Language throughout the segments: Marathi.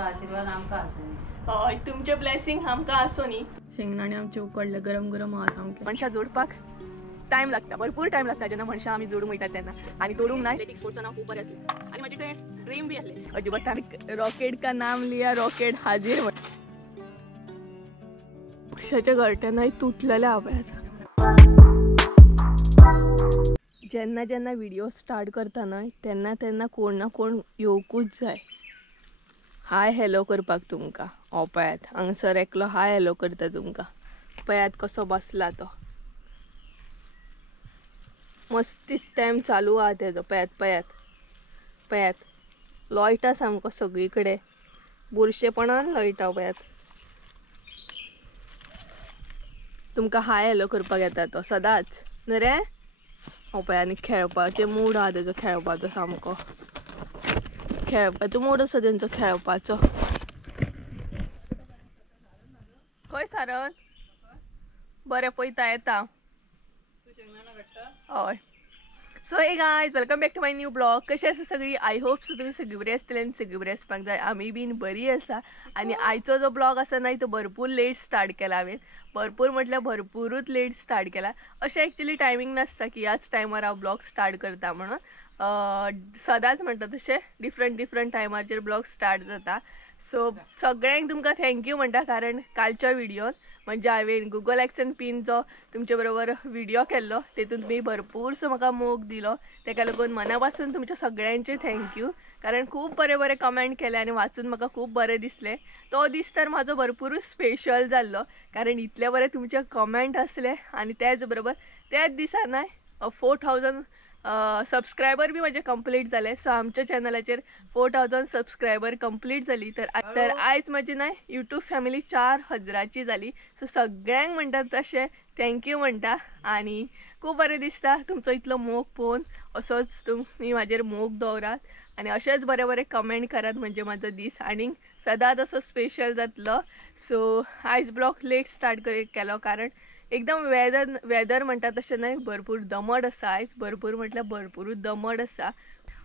आशीर्वाद आमकां आसूं. हय तुमचे ब्लेसिंग आमकां आसूं न्ही. शेंगदाणे आमचे उकडले गरम गरम आहा सामके. मनशां जोडपाक टायम लागता, भरपूर टायम लागता जेन्ना मनशां आमी जोडूंक वयतात तेन्ना. आनी तोडूंक ना एथलेटिक्स स्पोर्ट्सान हांव खूब बरें आसलें आनी म्हाजे ते ड्रीम बी आसलें. अजिबात आमी रॉकेट का नाम लिया रॉकेट हाजीर. पक्षाच्या घरट्यानय तुटलेले आव्यात. जेन्ना जेन्ना व्हिडिओ स्टार्ट करता न्हय तेन्ना तेन्ना कोण ना कोण येवकूच जाय हाय हॅलो करपाक तुमकां. हो पळयात हांगसर एकलो हाय हॅलो करता तुमकां. पळयात कसो बसला तो. मस्तीच टायम चालू आहा तेजो. पळयात पळयात पळयात लोयटा सामको सगळी कडेन. बुरशेपणान लोयटा पळयात. तुमकां हाय हॅलो करपाक येता तो सदांच न्हय रे. हो पळय आनी खेळपाचे मूड आहा तेजो. खेळपाचो सामको खेळपाचो मूड आसा तेंचो खेळपाचो. खंय सारण बरें पळयता येता. Hi so hey guys welcome back to my new blog. कशी आसा सगळी. आय होप सो तुमी सगळी बरी आसतली आनी सगळी बरी आसपाक जाय. आमी बीन बरी आसा. आनी आयचो जो ब्लॉग आसा न्हय तो भरपूर लेट स्टार्ट केला हांवें. भरपूर म्हटल्यार भरपूरूच लेट स्टार्ट केला. अशें एक्चुअली टायमींग नासता की ह्याच टायमार हांव ब्लॉग स्टार्ट करता म्हणून. सदांच म्हणटा तशें डिफरंट टायमाचेर ब्लॉग स्टार्ट जाता. सो सगळ्यांक तुमकां थँक्यू म्हणटा कारण कालच्या व्हिडिओन म्हणजे हांवें गुगल एक्शन पिन जो तुमचे बरोबर व्हिडिओ केल्लो तेतून तुमी भरपूरसो म्हाका मोग दिलो. तेका लागून मना पासून तुमच्या सगळ्यांचे थँक्यू. कारण खूब बरे बरे कमेंट केले आनी वाचून म्हाका खूब बरें दिसलें. तो दीस तर म्हाजो भरपूरूच स्पेशल जाल्लो कारण इतले बरे तुमचे कमेंट आसले आनी तेच बरोबर त्याच दिसा न्हय 4000 सबस्क्रायबर बी म्हजे कंप्लीट जाले. सो आमच्या चॅनलाचेर 4000 सबस्क्रायबर कंप्लीट जाली. तर आयज म्हजी न्हय यूट्यूब फॅमिली 4000ची जाली. सो सगळ्यांक म्हणटा तशें थँक्यू म्हणटा आनी खूब बरें दिसता तुमचो इतलो मोग पळोवन. असोच तुमी म्हाजेर मोग दवरात आनी अशेंच बरें बरें कमेंट करात म्हणजे म्हाजो दीस आनीक सदांच असो स्पेशल जातलो. सो आयज ब्लॉग लेट स्टार्ट केलो कारण एकदम वेदर म्हणटा तशें न्हय भरपूर दमट आसा. आयज भरपूर म्हटल्यार भरपूरूच दमट आसा.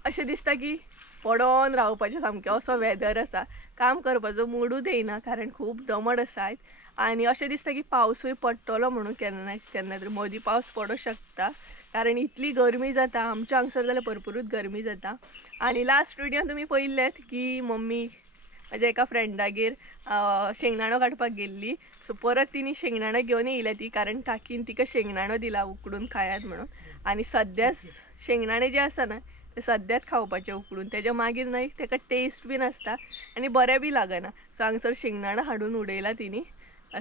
अशें दिसता की पडोन रावपाचें सामकें असो वेदर आसा. काम करपाचो मुडूच येयना कारण खूब दमट आसा आयज. आनी अशें दिसता की पावसूय पडटलो म्हणून केन्ना तरी मदीं पावस पडूंक शकता कारण इतली गरमी जाता. आमच्या हांगसर जाल्यार भरपूरूच गरमी जाता. आनी लास्ट व्हिडिओन तुमी पळयल्लेत की मम्मी म्हज्या एका फ्रेंडागेर शेंगदाणो काडपाक गेल्ली. सो परत तिणी शेंगदाणो घेवन येयल्या ती कारण काकीन तिका शेंगदाणो दिला उकडून खायात म्हणून. आनी सद्याच शेंगदाणे जे आसा ना ते सद्याच खावपाचे उकडून. तेज्या मागीर न्हय तेका टेस्ट बी नासता आनी बरें बी लागना. सो हांगसर शेंगदाणो हाडून उडयला तिणी.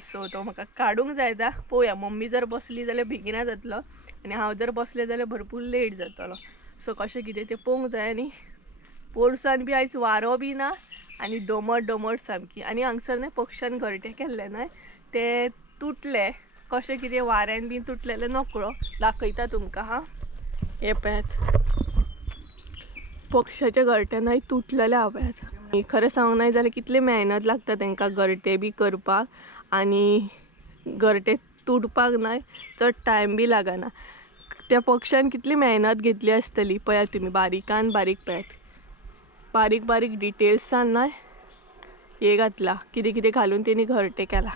सो तो म्हाका काडूंक जाय. पळोवया मम्मी जर बसली जाल्यार बेगिना जातलो आनी हांव जर बसलें जाल्यार भरपूर लेट जातलो. सो कशें कितें तें पळोवंक जाय. आनी पोरसान बी आयज वारो बी ना आनी दमट सामकी. आनी हांगसर न्हय पक्षान घरटे केल्ले न्हय ते तुटले. कशें कितें वाऱ्यान बी तुटलेले नकळो दाखयता तुमकां. हां हे पळयात पक्षाच्या घरट्यानय तुटलेले आव्यात. खरें सांगूंक नाय जाल्यार कितले मेहनत लागता तांकां घरटे बी करपाक आनी घरटे तुटपाक न्हय चड टायम बी लागना. त्या पक्षान कितली मेहनत घेतली आसतली पळयात तुमी. बारीकान बारीक पळयात बारीक बारीक डिटेल्सान न्हय हे घातला कितें कितें घालून तेणी घरटे केला.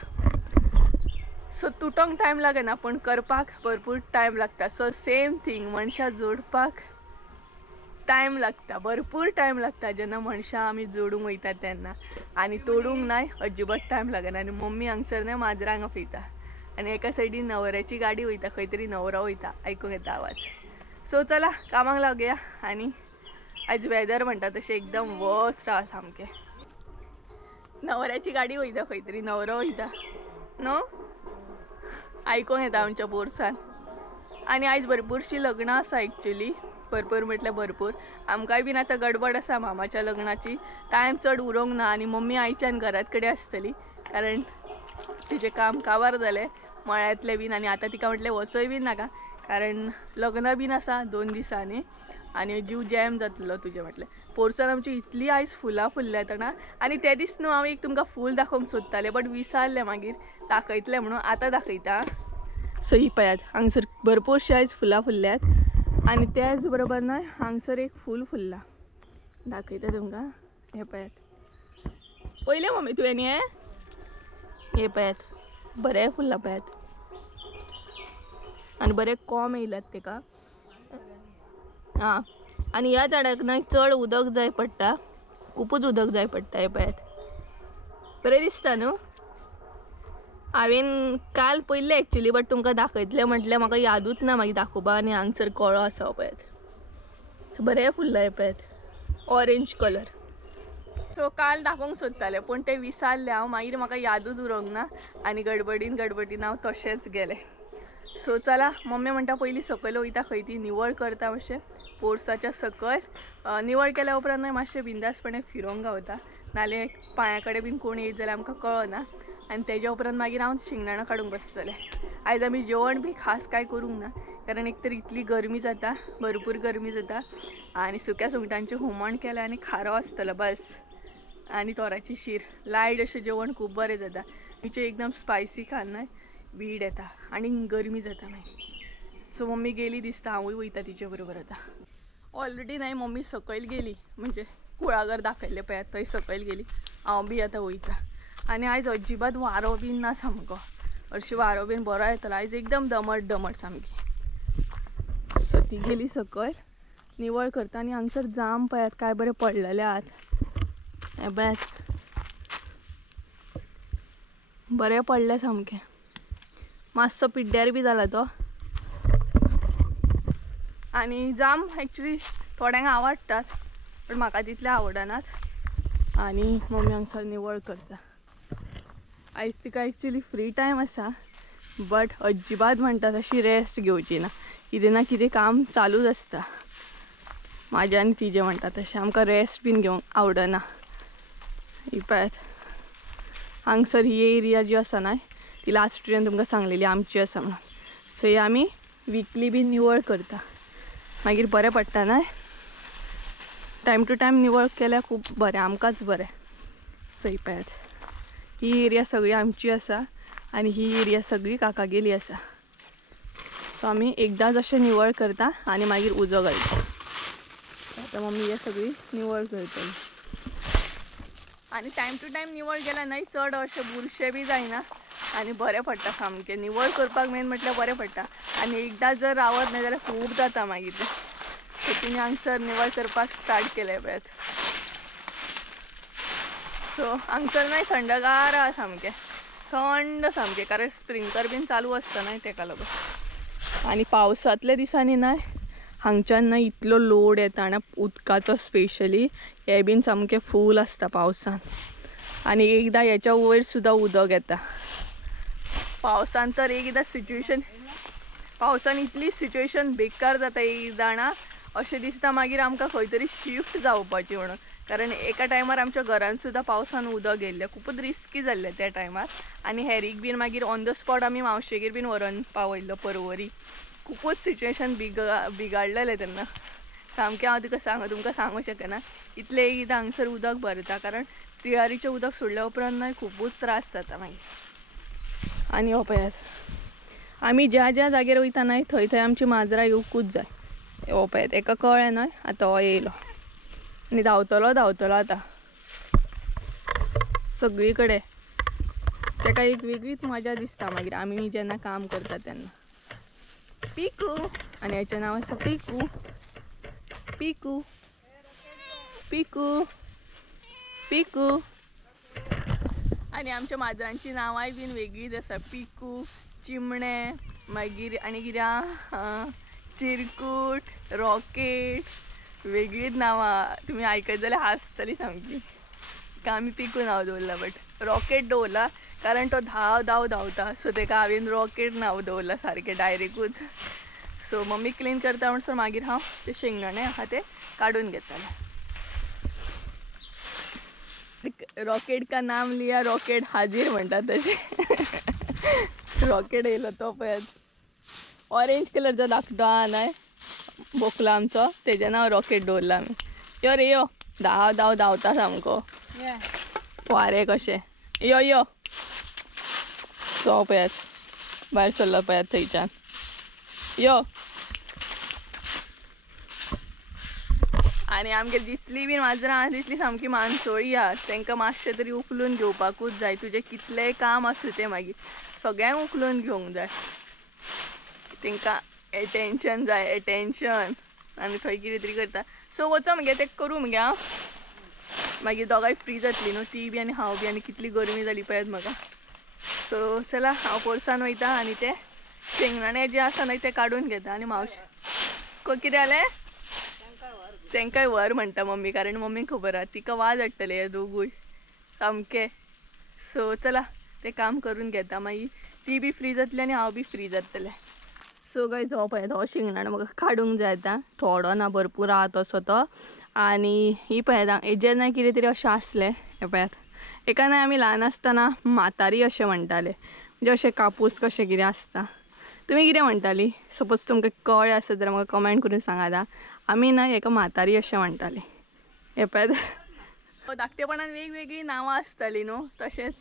सो तुटोंक टायम लागना पण करपाक भरपूर टायम लागता. सो सेम थिंग मनशां जोडपाक टायम लागता भरपूर टायम लागता जेन्ना मनशां आमी जोडूंक वयतात तेन्ना. आनी तोडूंक न्हय अजिबात टायम लागना. आनी मम्मी हांगसर न्हय माजरांक आपयता आनी एका सायडीन न्हवऱ्याची गाडी वयता खंय तरी न्हवरो वयता आयकूंक येता आवाज. सो चला कामाक लागया. आनी आयज वेदर म्हणटा तशें एकदम वर्स्ट आहा सामकें. न्हवऱ्याची गाडी वयता खंय तरी न्हवरो वयता न्हू आयकूंक येता आमच्या पोरसान. आनी आयज भरपूरशीं लग्नां आसा एक्चुली. भरपूर म्हटल्यार भरपूर. आमकांय बीन आतां गडबड आसा मामाच्या लग्नाची. टायम चड उरोंक ना आनी मम्मी आयच्यान घरात कडेन आसतली कारण तिचें काम काबार जालें मळ्यांतलें बीन. आनी आतां तिका म्हटलें वचय बीन नाका कारण लग्न बीन आसा 2 दिसांनी आनी जीव जॅम जातलो तुजें म्हटलें. पोरसान आमची इतली आयज फुलां फुल्ल्यात ना. आनी ते दीस न्हू हांव एक तुमकां फूल दाखोवंक सोदतालें बट विसारलें मागीर दाखयतलें म्हणून. आतां दाखयता. सो ही पळयात हांगसर भरपूरशीं आयज फुलां फुल्ल्यात आनी त्याच बरोबर न्हय हांगसर एक फूल फुल्ला दाखयता तुमकां. हे पळयात पहिले मम्मी तुवें हे पळयात बरे फुल्ला पळयात आनी बरे कोंब येयल्यात तेका. हां आनी ह्या झाडाक न्हय चड उदक जाय पडटा, खूपच उदक जाय पडटा. हे पळयात बरें दिसता न्हू. हांवें काल पयलें एक्चुली बट तुमकां दाखयतलें म्हटल्यार म्हाका यादूच ना मागीर दाखोवपा आनी हांगसर कळो आसा पळयात. सो बरें फुल्ला हे पळयात ऑरेंज कलर. सो काल दाखोवंक सोदतालें पूण तें विसारलें हांव. मागीर म्हाका यादूच उरूंक ना आनी गडबडीन हांव तशेंच गेलें. सो चला मम्मी म्हणटा पयलीं सकयल वयता खंय ती निवळ करता मातशें पोरसाच्या सकयल. निवळ केल्या उपरांत मातशें बिंदासपणे फिरोंक गावता, नाल्यार पांया कडेन बीन कोण येयत जाल्यार आमकां कळना. आनी तेज्या उपरांत मागीर हांव शिंगणाणां काडूंक बसतलें. आयज आमी जेवण बी खास कांय करूंक ना कारण एक तर इतली गरमी जाता, भरपूर गरमी जाता. आनी सुक्या सुंगटांचें हुमण केलें आनी खारो आसतलो बस, आनी तोराची शीर. लायट अशें जेवण खूब बरें जाता. तिचें एकदम स्पायसी खान न्हय वीड येता आनी गरमी जाता मागीर. सो मम्मी गेली दिसता, हांवूय वयता तिचे बरोबर. आतां ऑलरेडी न्हय मम्मी सकयल गेली, म्हणजे कुळागर दाखयल्लें पळयात थंय सकयल गेली. हांव बी आतां वयता. आनी आयज अजिबात वारो बीन ना सामको. हरशीं वारो बीन बरो येतलो आयज, एकदम दमट सामकी. सो ती गेली सकयल निवळ करता. आनी हांगसर जाम पळयात काय बरें पडलेले आहात. हे पळयात बरें पडलें सामकें. मातसो पिड्ड्यार बी जाला तो. आनी जाम एक्चुली थोड्यांक आवडटात पण म्हाका तितले आवडनात. आनी मम्मी हांगसर निवळ करता. आयज तिका एक्चुली फ्री टायम आसा बट अजिबात म्हणटा तशी रेस्ट घेवची ना. कितें ना कितें काम चालूच आसता. म्हाजें आनी तिजें म्हणटा तशें आमकां रेस्ट बीन घेवंक आवडना. ही पळयात हांगसर ही एरिया जी आसा न्हय ती लास्ट ट्रेन तुमकां सांगलेली आमची आसा म्हणून. सो ही आमी विकली बीन निवळ करता, मागीर बरें पडटा न्हय. टायम टू टायम निवळ केल्यार खूब बरें, आमकांच बरें. सो ही पळयात ही एरिया सगळी आमची आसा आनी ही एरिया सगळी काकागेली आसा. सो आमी एकदांच अशें निवळ करता आनी मागीर उजो घालता. आतां मम्मी हे सगळी निवळ करतली. आनी टायम टू टायम निवळ केल्यार न्हय चड अशें बुरशें बी जायना आनी बरें पडटा सामकें. निवळ करपाक मेन म्हटल्यार बरें पडटा. आनी एकदां जर रावत न्हय जाल्यार खूब जाता मागीर तें. सो तिणी हांगसर निवळ करपाक स्टार्ट केलें पळयात. सो हांगसर न्हय थंडगार आहा सामकें, थंड सामकें, कारण स्प्रिंकलर बीन चालू आसता न्हय तेका लागून. आनी पावसांतल्या दिसांनी न्हय हांगच्यान न्हय इतलो लोड येता आनी उदकाचो स्पेशली हे बीन सामकें फूल आसता पावसान. आनी एकदां हेच्या वयर सुद्दां उदक येता पावसान. तर एकदां सिच्युएशन पावसान इतली सिच्युएशन बेकार जाता एक जाणा अशें दिसता मागीर आमकां खंय तरी शिफ्ट जावपाची म्हणून. कारण एका टायमार आमच्या घरान सुद्दां पावसान उदक येयल्लें, खूपच रिस्की जाल्लें त्या टायमार. आनी हेरीक बीन मागीर ऑन द स्पॉट आमी मावशेगेर बीन व्हरोन पावयल्लो पर्वरी. खूपच सिच्युएशन बिगाडलेलें तेन्ना सामकें. हांव तुमकां सांगूं शकना इतलें एकदां हांगसर उदक भरता, कारण तियारीचें उदक सोडल्या उपरांत न्हय खूपच त्रास जाता मागीर. आनी हो पळयात आमी ज्या ज्या जाग्यार वयता न्हय थंय थंय आमची माजरां येवंकूच जाय. हो पळयात एका कळ्ळें न्हय आतां हो येयलो आनी धांवतलो आतां सगळी कडेन. तेका एक वेगळीच मजा दिसता मागीर आमी जेन्ना काम करता तेन्ना. पिकू आनी हेचें नांव आसा पिकू. पिकू पिकू पिकू. आनी आमच्या माजरांची नांवांय बीन वेगळीच आसा. पिकू, चिमणे, मागीर आनी कितें चिरकूट, रॉकेट, वेगळीच नांवां. तुमी आयकत जाल्यार हांसतली सामकी. आमी पिकू नांव दवरला बट रॉकेट दवरला कारण तो धांवता. सो तेका हांवें रॉकेट नांव दवरला सारकें डायरेक्टूच. सो मम्मी क्लीन करता म्हणसर मागीर हांव ते शेंगदाणे आहा ते काडून घेतालें. रॉकेट का नाम लिया रॉकेट हाजीर म्हणटा तशें. रॉकेट येयलो तो पळयात ऑरेंज कलरचो धाकटो आहा न्हय बोकला आमचो, तेजें नांव रॉकेट दवरला आमी. यो रे यो धांवता सामको वारें कशें. यो सो पळयात भायर सरलो पळयात थंयच्यान. यो आनी आमगे जितली बीन माजरां आहा तितली सामकी मानसोळी आहा. तांकां मातशें तरी उखलून घेवपाकूच जाय. तुजें कितलेंय काम आसूं तें मागीर सगळ्यांक उखलून घेवंक जाय. तांकां एटेन्शन जाय, एटेन्शन. आनी थंय कितें तरी करता. सो वचो मगे तें करूं मगे हांव. मागीर दोगांय फ्री जातली न्हू, ती बी आनी हांव बी. आनी कितली गरमी जाली पळयात म्हाका. सो चला हांव पोरसान वयता आनी ते शेंगदाणे जे आसा न्हय ते काडून घेता. आनी मावशी कितें जालें तांकांय व्हर म्हणटा मम्मी, कारण मम्मीक खबर आहा तिका वाज हाडटले हे दोगूय सामके. सो चला ते काम करून घेता, मागीर ती बी फ्री जातली आनी हांव बी फ्री जातलें. सो गायज हो पळयात हो शेंगदाणो म्हाका काडूंक जाय आतां. थोडो ना भरपूर आहा तसो तो. आनी ही पळयात हेजेर ना कितें तरी अशें आसलें. हे पळयात एका न्हय आमी ल्हान आसतना म्हातारी अशें म्हणटाले, म्हणजे अशें कापूस कशें कितें आसता. तुमी कितें म्हणटाली? सपोज तुमकां कळ्ळें आसत जाल्यार म्हाका कमेंट करून सांगात. आमी ना हेका म्हातारी अशें म्हणटाली. हे पळयात धाकटेपणान वेगवेगळी नांवां आसतालीं न्हू, तशेंच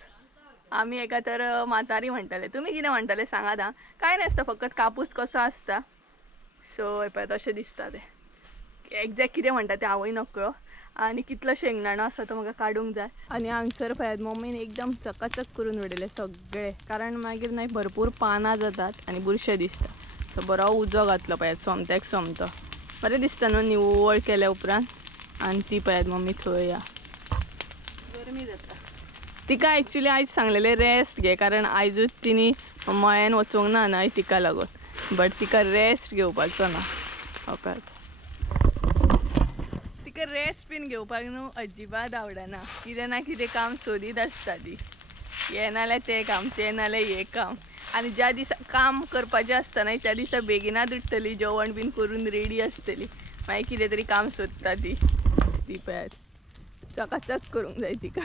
आमी हेका तर म्हातारी म्हणटाले. तुमी कितें म्हणटाले सांगात हां. कांय नासता, फकत कापूस कसो आसता. सो हे पळयात अशें दिसता तें. एक्झॅक्ट कितें म्हणटा तें हांवूय नकळो. आनी कितलो शेंगदाणो आसा तो म्हाका काडूंक जाय. आनी हांगसर पळयात मम्मीन एकदम चकाचक करून उडयले सगळे, कारण मागीर न्हय भरपूर पानां जातात आनी बुरशें दिसता. सो बरो उजो घातलो पळयात सोमत्याक सोमतो. बरें दिसता न्हू निवळ केल्या उपरांत. आनी ती पळयात मम्मी थंय या. गरमी जाता. तिका एक्चुली आयज सांगलेलें रेस्ट घे, कारण आयजूच तिणी मळ्यान वचोंक ना न्हय तिका लागून. बट तिका रेस्ट घेवपाचो ना. पळयात तिका रेस्ट बीन घेवपाक न्हू अजिबात आवडना. कितें ना कितें काम सोदीत आसता ती. हें नाल्यार तें काम, तें नाल्यार हें काम. आनी ज्या दिसा काम करपाचें आसता न्हय त्या दिसा बेगिनात उठतली, जेवण बीन करून रेडी आसतली. मागीर कितें तरी काम सोदता ती. ती पळयात चकाचक करूंक जाय तिका.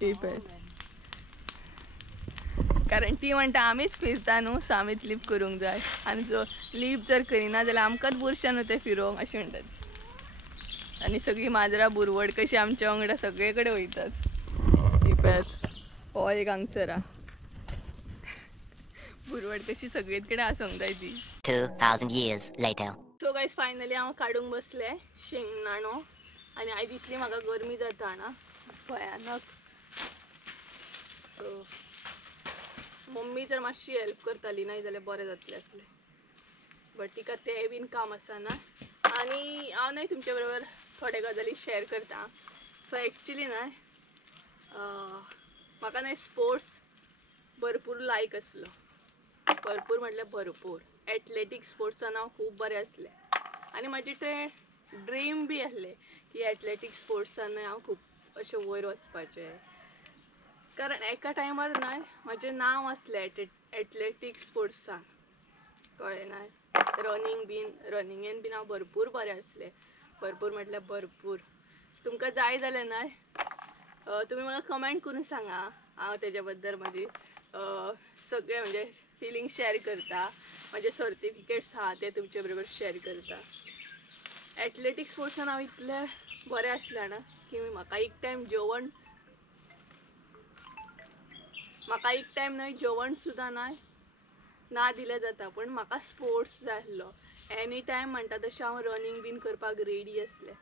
ती पळयात, कारण ती म्हणटा आमीच फिरता न्हू, सो आमीच लीव करूंक जाय. आनी जो लीव जर करिना जाल्यार आमकांच बुरशें न्हू तें फिरोवंक अशें म्हणटात. आनी सगळीं माजरां बुरवड कशी आमच्या वांगडा सगळे कडेन वयतात. ती पळयात हो एक हांगसर आहा. बुरवड कशी सगळे कडेन आसोंक जाय ती. 2000 years later. So guys finally हांव काडूंक बसलें शेंगदाणो. आनी आयज इतली म्हाका गरमी जाता ना भयानक. सो मम्मी जर मातशी हेल्प करताली न्हय जाल्यार बरें जातलें आसलें. बट तिका तें बीन काम आसना. आनी हांव न्हय तुमच्या बरोबर थोडे गजाली शेअर करता. सो एक्चुली न्हय म्हाका न्हय स्पोर्ट्स भरपूर लायक आसलो. भरपूर म्हटल्यार भरपूर. एथलेटिक्स स्पोर्ट्सान हांव खूब बरें आसलें. आनी म्हाजें तें ड्रीम बी आसलें की एथलेटिक्स स्पोर्ट्सान न्हय हांव खूब अशें वयर वचपाचें. कारण एका टायमार न्हय म्हजें नांव आसलें एथलेटिक्स स्पोर्ट्सान. कळ्ळें न्हय. रनिंगेन बीन हांव भरपूर बरें आसलें. भरपूर म्हटल्यार भरपूर. तुमकां जाय जाल्यार न्हय तुमी म्हाका कमेंट करून सांगा. हांव तेज्या बद्दल म्हाजी सगळे म्हणजे फिलिंग शेअर करता. म्हाजे सर्टिफिकेट्स आहा ते तुमचे बरोबर शेअर करता. एथलेटिक्स स्पोर्ट्सान हांव इतलें बरें आसलें ना की म्हाका एक टायम न्हय जेवण सुद्दां न्हय ना दिलें जाता, पूण म्हाका स्पोर्ट्स जाय आसलो. एनी टायम म्हणटा तशें हांव रनिंग बीन करपाक रेडी आसलें.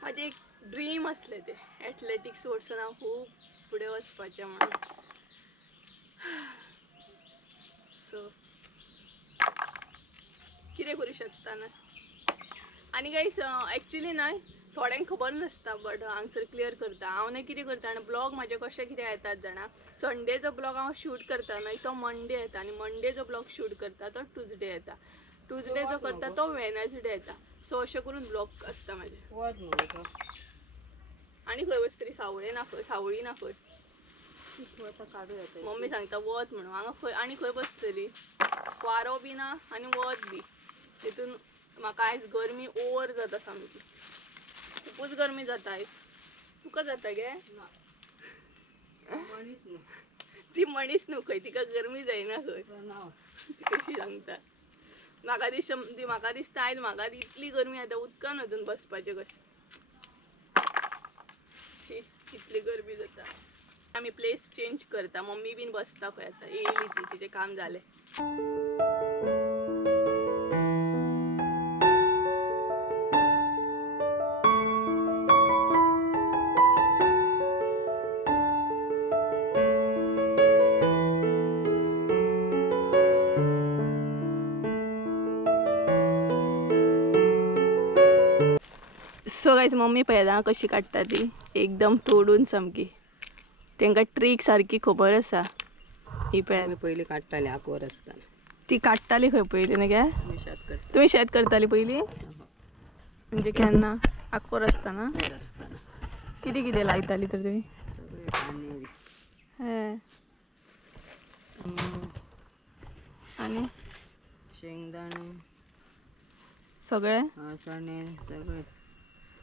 म्हाजें एक ड्रीम आसलें तें एथलेटिक्स स्पोर्ट्सान हांव खूब फुडें वचपाचें म्हणून. सो कितें करूं शकता ना. आनी गायज एक्चुली न्हय थोड्यांक खबर नासता, बट हांगसर क्लियर करता. हांव न्हय कितें करता आनी ब्लॉग म्हाजे कशें कितें येतात जाणा. संडे जो ब्लॉग हांव शूट करता न्हय तो मंडे येता. आनी मंडे जो ब्लॉग शूट करता तो ट्युजडे येता. ट्युजडे जो करता तो वेनसडे येता. सो अशें करून ब्लॉग आसता म्हाजे. आनी खंय बसतली सावळी ना खंय. मम्मी सांगता वत म्हणून. हांगा खंय आनी खंय बसतली. वारो बी ना आनी वत बी. तितून म्हाका आयज गरमी ओवर जाता सामकी. खूपच गरमी जाता आयज. तुका जाता गे? ती मनीस न्हू खंय, तिका गरमी जायना खंय. ती कशी सांगता. म्हाका दिसता आयज म्हाका इतली गरमी जाता उदकान वचून बसपाचें कशें. इतली गरमी जाता. आमी प्लेस चेंज करता. मम्मी बीन बसता खंय आतां. येयली ती, तिचें काम जालें. गायज मम्मी पळयता कशी काडटा ती एकदम तोडून सामकी तांकां ट्रीक सारकी खबर आसा ही पळय पयलीं काडटाली आकवर आसतना ती काडटाली खंय पयलीं न्ही गे तुमी शेत करताली पयलीं म्हणजे केन्ना आकवर आसतना कितें कितें लायताली तर तुमी आनी शेंगदाणे सगळे चणे सगळे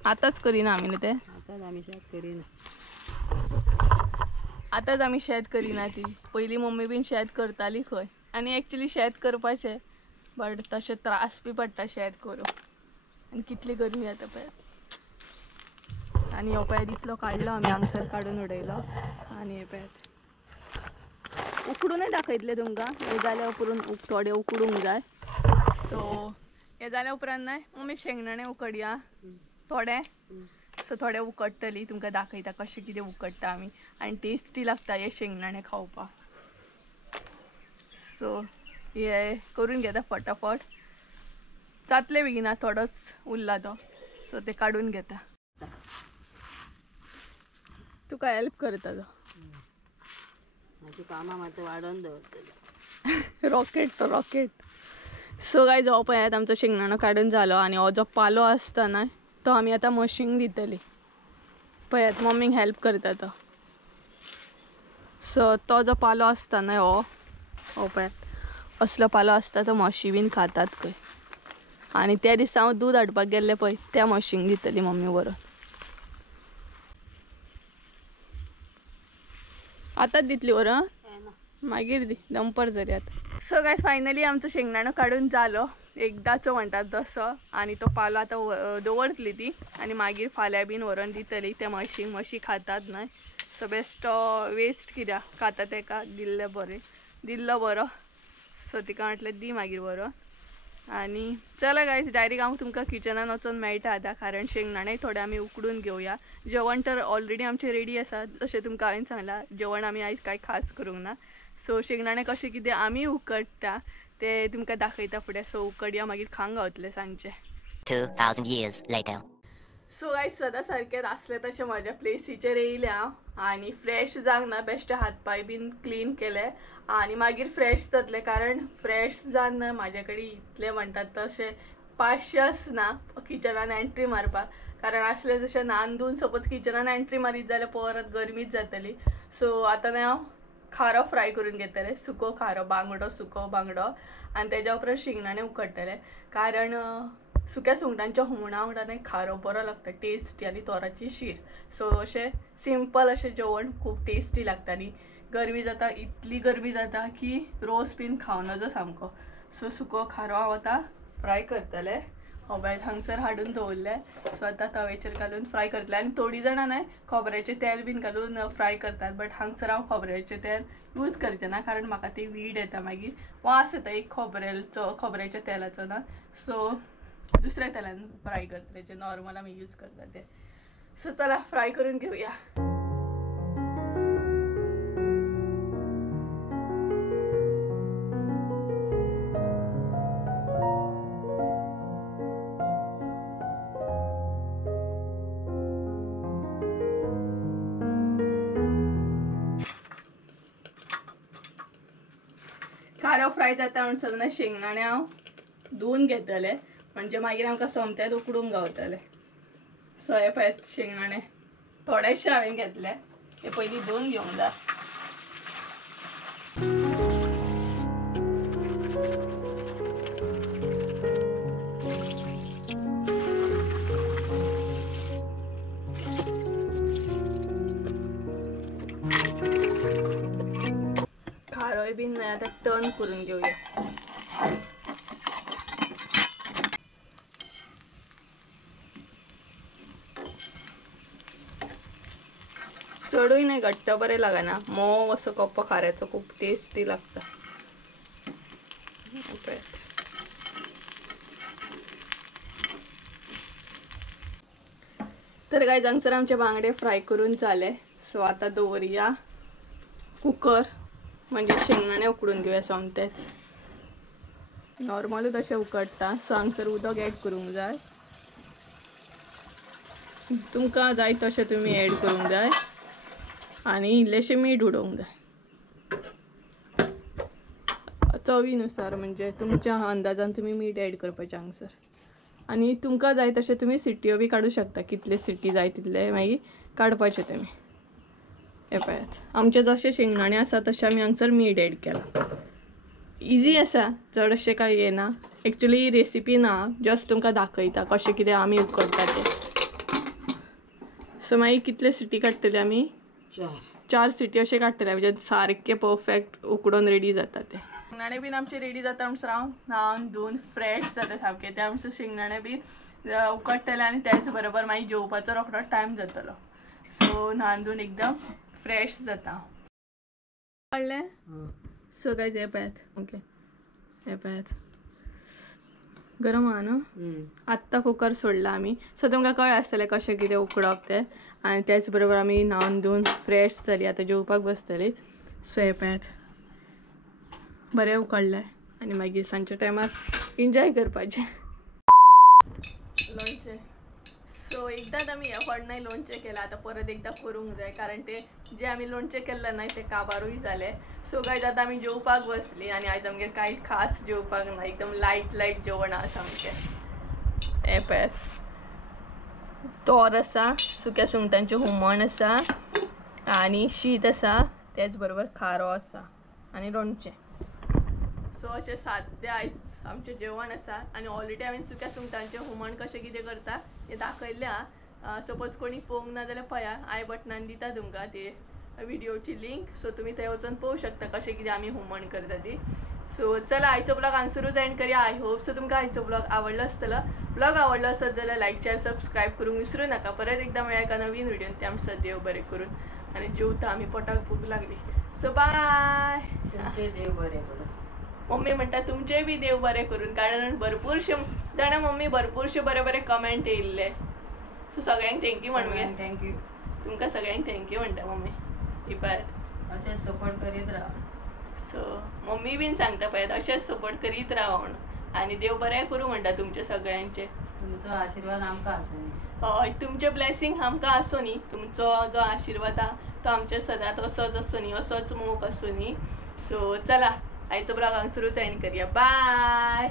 आतांच करिना आमी न्ही ते आतांच आमी शेत करिना आतांच आमी शेत करिना ती पयलीं मम्मी बीन शेत करताली खंय आनी एक्चुली शेत करपाचें बट तशें त्रास बी पडटा शेत करून आनी कितली गरमी जाता पळय आनी हो पळय इतलो काडलो आमी हांगसर काडून उडयलो आनी हे पळय उकडूनय दाखयतले तुमकां हे जाल्या उपरून थोडे उकडूंक जाय सो हे जाल्या उपरांत न्हय मम्मी शेंगदाणे उकडया थोडे सो थोडे उकडटली तुमकां दाखयता कशें कितें उकडटा आमी आनी टेस्टी लागता हे शेंगदाणे खावपाक सो हे करून घेता फटाफट जातले बेगिना थोडोच उरला तो सो ते काडून घेता तुका हेल्प करता तो म्हाजी कामां मात वाडोवन दवरतली रॉकेट तो रॉकेट सो गायज हो पळयात आमचो शेंगदाणो काडून जालो आनी हो जो पालो आसता न्हय तो आमी आतां मशीन दितली पळयात मम्मीक हेल्प करता तो सो तो जो पालो आसता न्हय हो पळयात असलो पालो आसता तो म्हशी बीन खातात खंय आनी त्या दिसा हांव दूद हाडपाक गेल्लें पळय त्या म्हशींक दितली मम्मी व्हरून आतांच दितली व्हरून मागीर दी दंपर जरयात सो गायज फायनली आमचो शेंगदाणो काडून जालो एकदाचो म्हणटात तसो आनी तो पालो आतां दवरतली ती आनी मागीर फाल्यां बीन व्हरून दितली त्या म्हशींक म्हशी खातात न्हय सो बेस्ट वेस्ट कित्याक खाता ताका दिल्लें बरें दिल्लो बरो सो तिका म्हटलें दी मागीर व्हरून आनी चला गायज डायरेक्ट हांव तुमकां किचनान वचून मेळटा आतां कारण शेंगदाणे थोडे आमी उकडून घेवया जेवण तर ऑलरेडी आमचें रेडी आसा जशें तुमकां हांवें सांगलां जेवण आमी आयज कांय खास करूंक ना सो शेंगदाणे कशें कितें आमी उकडटा ते तुमकां दाखयता फुडें सो उकडया मागीर खावंक गावतलें सांजचें 2000 years later. सो गायज सदां सारकेंच आसलें तशें म्हाज्या प्लेसीचेर येयलें हांव आनी फ्रेश जावंक ना बेश्टे हातपाय बीन क्लीन केले आनी मागीर फ्रेश जातलें कारण फ्रेश जावन ना म्हाजे कडेन इतलें म्हणटात तशें पाशियस ना किचनान एंट्री मारपाक कारण आसलें जशें नांदून सपोज किचनान एंट्री मारीत जाल्यार परत गरमीच जातली सो आतां हांव खारो फ्राय करून घेतलें सुको खारो बांगडो सुको बांगडो आनी तेज्या उपरांत शेंगदाणे उकडटले कारण सुक्या सुंगटांच्या हुमणा वांगडा न्हय खारो बरो लागता टेस्टी आनी तोराची शीर सो अशें सिंपल अशें जेवण खूब टेस्टी लागता आनी गरमी जाता इतली गरमी जाता की रोस बीन खावनजो सामको सो सुको खारो हांव आतां फ्राय करतलें होबळ्यात हांगसर हाडून दवरलें सो आतां तवेचेर घालून फ्राय करतलें आनी थोडीं जाणां न्हय खोबऱ्याचें तेल बीन घालून फ्राय करतात बट हांगसर हांव खोबऱ्याचें तेल यूज करचें ना कारण म्हाका ती वीड येता मागीर वास येता एक खोबऱ्याच्या तेलाचो ना सो दुसऱ्या तेलान फ्राय करतलें जे नॉर्मल आमी यूज करता ते सो चला फ्राय करून घेवया खारो फ्राय जाता म्हणसर शेंगदाणे हांव धुवन घेतले म्हणजे मागीर आमकां सोमत्यात उकडूंक गावतले सो हे पळय शेंगदाणे थोडेशे हांवें घेतले हे पयलीं धुवन घेवंक जाय खारोय बीन नाही आता टर्न करून घेऊया चढूय नाही घट्ट बरे लागना मोव असं कप्पा खाऱ्याचं खूप टेस्टी लागतं तर काय हांगसर आमचे बांगडे फ्राय करून जाले सो आता दवरया कुकर म्हणजे शेंगदाणे उकडून घेऊया सोमतेच नॉर्मलूच अशें उकडटा सो हांगसर उदक ऍड करूंक जाय तुमकां जाय तशें तुमी ऍड करूंक जाय आनी इल्लेशें मीठ उडोवंक जाय चवीनुसार, म्हणजे तुमच्या अंदाजान तुम्ही मीठ ऍड करपाचें हांगसर. आनी तुमकां जाय तशें तुमी सिट्यो बी काडूं शकता, कितले सिटी जाय तितले मागीर काडपाचें तुमी. हे पळयात, आमचे जशे शेंगदाणे आसा तशें आमी हांगसर मीठ ऍड केला. इजी आसा, चड अशें कांय येना. एक्चुअली रेसिपी ना, जस्ट तुमकां दाखयता कशें कितें आमी उकडटा तें. सो मागीर कितले सिटी काडटले आमी? 4 सिटी अशें काडटले, म्हणजे सारके परफेक्ट उकडून रेडी जाता ते. शेंगदाणे बीन आमचे रेडी जाता म्हणसर हांव न्हावन धुवन फ्रेश जाता सामके. त्या म्हणसर शेंगदाणे बी उकडटले आनी त्याच बरोबर मागीर जेवपाचो रोखडो टायम जातलो. सो न्हावन धुवन एकदम फ्रेश जाता. काडले? सो गायज हे पळयात. ओके, हे पळयात गरम आहा न्हू. आत्ता कुकर सोडला आमी. सो तुमकां कळ्ळें आसतलें कशें कितें उकडप तें. आनी त्याच बरोबर आमी न्हावन धुवन फ्रेश जाली, आतां जेवपाक बसतली. सो हे पळयात बरें उकडलें आनी मागीर सांजच्या टायमार एन्जॉय करपाचें. लोणचें. सो एकदांच आमी ह्या फावटी लोणचें केलां, आतां परत एकदां करूंक जाय, कारण तें जें आमी लोणचें केल्लें न्हय तें काबारूय जालें. सो गायज आतां आमी जेवपाक बसली आनी आयज आमगेर कांय खास जेवपाक ना, एकदम लायट जेवण आसा सामकें. हें पळयात, तोर आसा, सुक्या सुंगटांचें हुमण आसा आनी शीत आसा, तेच बरोबर खारो आसा आनी लोणचें. सो अशें साद्य आयज आमचें जेवण आसा. आनी ऑलरेडी हांवें सुक्या सुंगटांचें हुमण कशें कितें करता हें दाखयलें आहा. सपोज कोणी पळोवंक ना जाल्यार पळया, आय बटनान दिता तुमकां ते व्हिडिओची लिंक. सो तुमी थंय वचून पळोवंक शकता कशें कितें आमी हुमण करता ती. सो चला आयचो ब्लॉग हांगसरूच एंड करया. आय होप सो तुमकां आयचो ब्लॉग आवडलो आसतलो. ब्लॉग आवडलो आसत जाल्यार लायक शेअर सबस्क्रायब करूंक विसरू नाका. परत एकदा मेळ्या एका नवीन व्हिडिओन. त्या म्हणसर देव बरें करून. आनी जेवता आमी, पोटाक भूक लागली. So bye. तुमचे देव बरें करूं. मम्मी म्हणटा तुमचेय बी देव बरें करून, कारण भरपूरशे जाणा मम्मी भरपूरशे बरे कमेंट येयल्ले. सो सगळ्यांक थँक्यू म्हण मगे. थँक्यू. तुमकां सगळ्यांक थँक्यू म्हणटा मम्मी. ही पळयात असेच सपोर्ट करीत राहा. सो मम्मी बीन सांगता पळयात अशेंच सपोर्ट करीत राहा म्हणून. आनी देव बरें करूं म्हणटा तुमचे सगळ्यांचे. तुमचो आशीर्वाद आमकां आसूं न्ही. हय, तुमचे ब्लेसिंग आमकां आसूं न्ही. तुमचो जो आशिर्वाद आहा तो आमचे सदांच असोच आसूं न्ही, असोच मोग आसूं न्ही. सो चला आयचो ब्लॉग हांगसरूच एंड करया. बाय.